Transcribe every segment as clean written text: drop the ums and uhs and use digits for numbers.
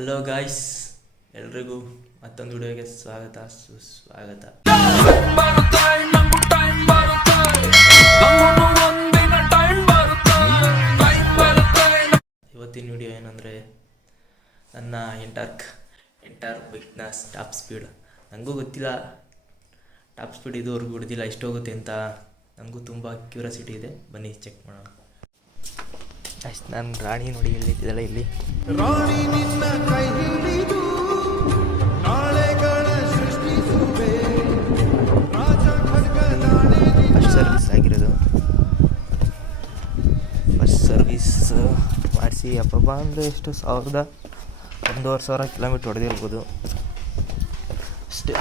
Hello guys, ಎಲ್ರಿಗೂ ಮತ್ತೊಂದು ವಿಡಿಯೋಗೆ ಸ್ವಾಗತ ಸುಸ್ವಾಗತ. ಇವತ್ತಿನ ವಿಡಿಯೋ ಏನಂದರೆ ನನ್ನ ಎಂಟರ್ ಬಿಗ್ನೆಸ್ ಟಾಪ್ ಸ್ಪೀಡ್. ನನಗೂ ಗೊತ್ತಿಲ್ಲ ಟಾಪ್ ಸ್ಪೀಡ್ ಇದುವರೆಗೂ ಹಿಡಿದಿಲ್ಲ, ಹೋಗುತ್ತೆ ಅಂತ. ನನಗೂ ತುಂಬ ಕ್ಯೂರಿಯಾಸಿಟಿ ಇದೆ. ಬನ್ನಿ ಚೆಕ್ ಮಾಡೋಣ. ಅಷ್ಟು ನಾನು ರಾಣಿ ನೋಡಿ ಎಲ್ಲಿದ್ದಾಳೆ, ಇಲ್ಲಿ ರಾಣಿ ನಿನ್ನ ಕೈ ಹಿಡಿದು ನಾಳೆಗಳ ಸೃಷ್ಟಿಸುವೆ ರಾಜ ಖಡ್ಗದಾಳೆ. ಫಸ್ಟ್ ಸರ್ವಿಸ್ ಆಗಿರೋದು. ಫಸ್ಟ್ ಸರ್ವಿಸ್ ಮಾಡಿಸಿ ಹಬ್ಬ ಅಂದರೆ ಎಷ್ಟು 1,500 ಕಿಲೋಮೀಟ್ರ್ ಹೊಡೆದಿರ್ಬೋದು ಅಷ್ಟೇ.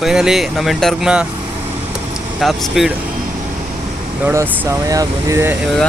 ಫೈನಲಿ ನಮ್ಮ ಎಂಟರ್ನ ಟಾಪ್ ಸ್ಪೀಡ್ ನೋಡೋ ಸಮಯ ಬಂದಿದೆ ಇವಾಗ.